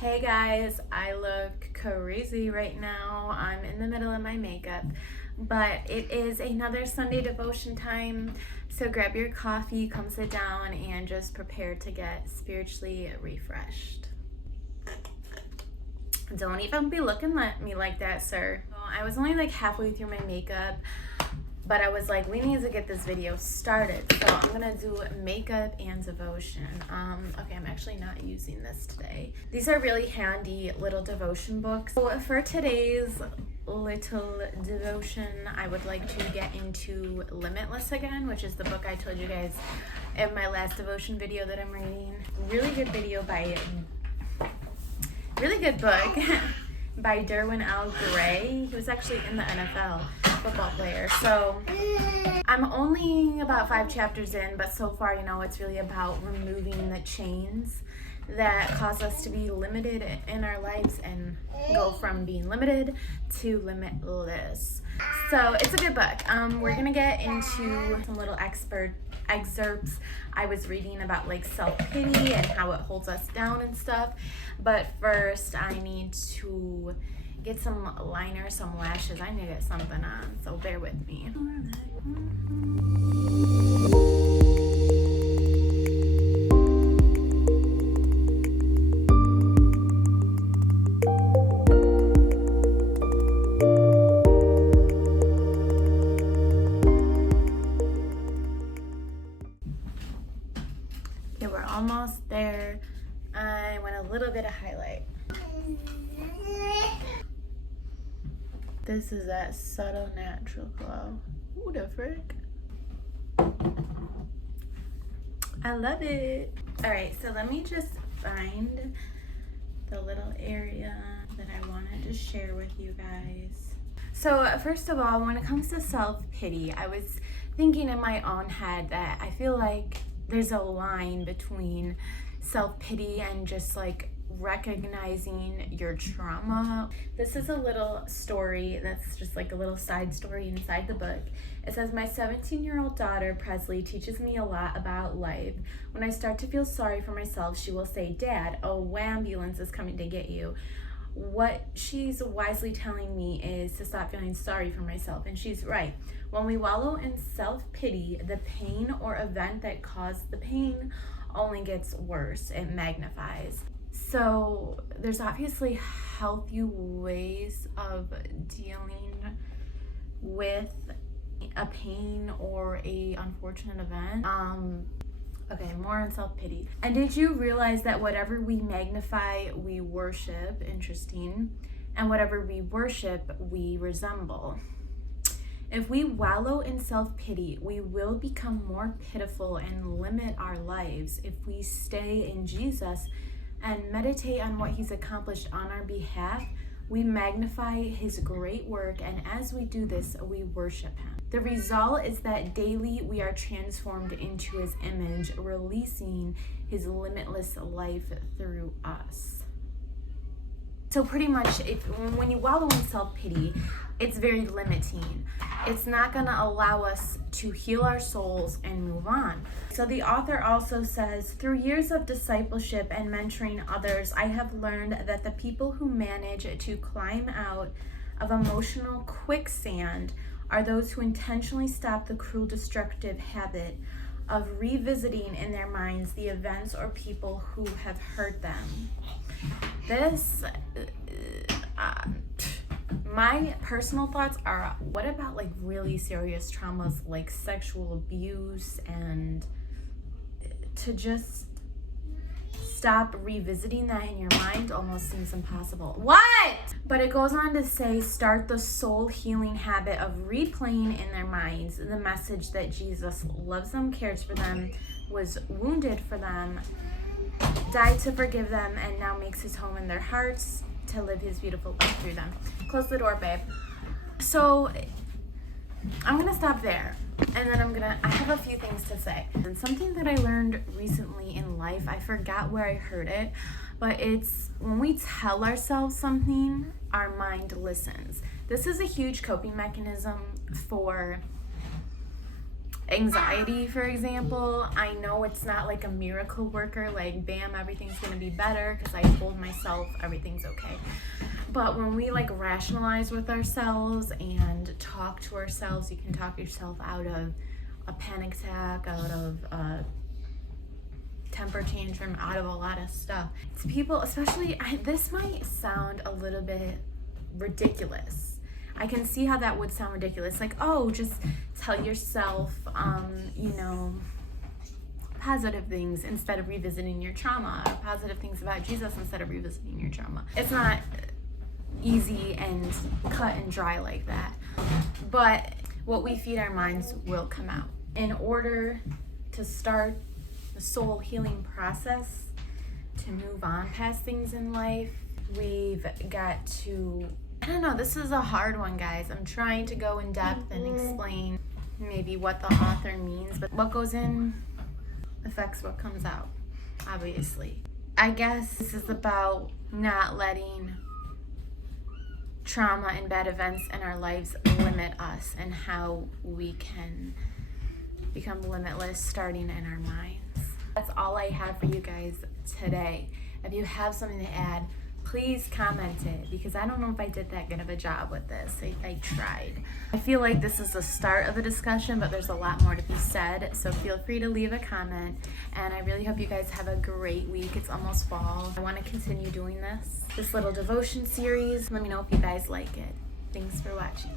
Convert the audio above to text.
Hey guys, I look crazy right now. I'm in the middle of my makeup, but it is another Sunday devotion time. So grab your coffee, come sit down, and just prepare to get spiritually refreshed. Don't even be looking at me like that, sir. I was only like halfway through my makeup, but I was like, we need to get this video started. So I'm gonna do makeup and devotion. Okay, I'm actually not using this today. These are really handy little devotion books. So for today's little devotion, I would like to get into Limitless again, which is the book I told you guys in my last devotion video that I'm reading. Really good book by Derwin L. Gray. He was actually in the NFL, football player. So I'm only about 5 chapters in, but so far, it's really about removing the chains that cause us to be limited in our lives and go from being limited to limitless. So it's a good book. We're gonna get into some little excerpts I was reading about like self-pity and how it holds us down and stuff. But first I need to get some liner, some lashes. I need to get something on, so bear with me. Okay, we're almost there. I want a little bit of highlight. This is that subtle natural glow. Who the frick? I love it. All right, so let me just find the little area that I wanted to share with you guys. So first of all, when it comes to self-pity, I was thinking in my own head that I feel like there's a line between self-pity and just like recognizing your trauma. This is a little story that's just like a little side story inside the book. It says, my 17-year-old daughter, Presley, teaches me a lot about life. When I start to feel sorry for myself, she will say, Dad, a ambulance is coming to get you. What she's wisely telling me is to stop feeling sorry for myself, and she's right. When we wallow in self-pity, the pain or event that caused the pain only gets worse. It magnifies. So there's obviously healthy ways of dealing with a pain or a unfortunate event. Okay, more on self-pity. And did you realize that whatever we magnify, we worship? Interesting. And whatever we worship, we resemble. If we wallow in self-pity, we will become more pitiful and limit our lives. If we stay in Jesus and meditate on what he's accomplished on our behalf, we magnify his great work, and as we do this, we worship him. The result is that daily we are transformed into his image, releasing his limitless life through us. So pretty much, when you wallow in self-pity, it's very limiting. It's not gonna allow us to heal our souls and move on. So the author also says, through years of discipleship and mentoring others, I have learned that the people who manage to climb out of emotional quicksand are those who intentionally stop the cruel, destructive habit of revisiting in their minds the events or people who have hurt them. This, my personal thoughts are, what about like really serious traumas like sexual abuse, and to just stop revisiting that in your mind almost seems impossible. What? But it goes on to say, start the soul healing habit of replaying in their minds the message that Jesus loves them, cares for them, was wounded for them, died to forgive them, and now makes his home in their hearts to live his beautiful life through them. Close the door, babe. So I'm gonna stop there, and then I have a few things to say. And something that I learned recently in life, I forgot where I heard it, but it's when we tell ourselves something, our mind listens. This is a huge coping mechanism for anxiety, for example, I know it's not like a miracle worker, like bam, everything's gonna be better because I told myself everything's okay. But when we like rationalize with ourselves and talk to ourselves, you can talk yourself out of a panic attack, out of a temper tantrum, out of a lot of stuff. It's people, especially, this might sound a little bit ridiculous. I can see how that would sound ridiculous. Like, oh, just tell yourself, you know, positive things instead of revisiting your trauma, or positive things about Jesus instead of revisiting your trauma. It's not easy and cut and dry like that. But what we feed our minds will come out. In order to start the soul healing process, to move on past things in life, we've got to, I don't know, this is a hard one, guys. I'm trying to go in depth and explain maybe what the author means, but what goes in affects what comes out, obviously. I guess this is about not letting trauma and bad events in our lives limit us, and how we can become limitless starting in our minds. That's all I have for you guys today. If you have something to add, please comment it, because I don't know if I did that good of a job with this. I tried. I feel like this is the start of the discussion, but there's a lot more to be said, so feel free to leave a comment, and I really hope you guys have a great week. It's almost fall. I want to continue doing this little devotion series. Let me know if you guys like it. Thanks for watching.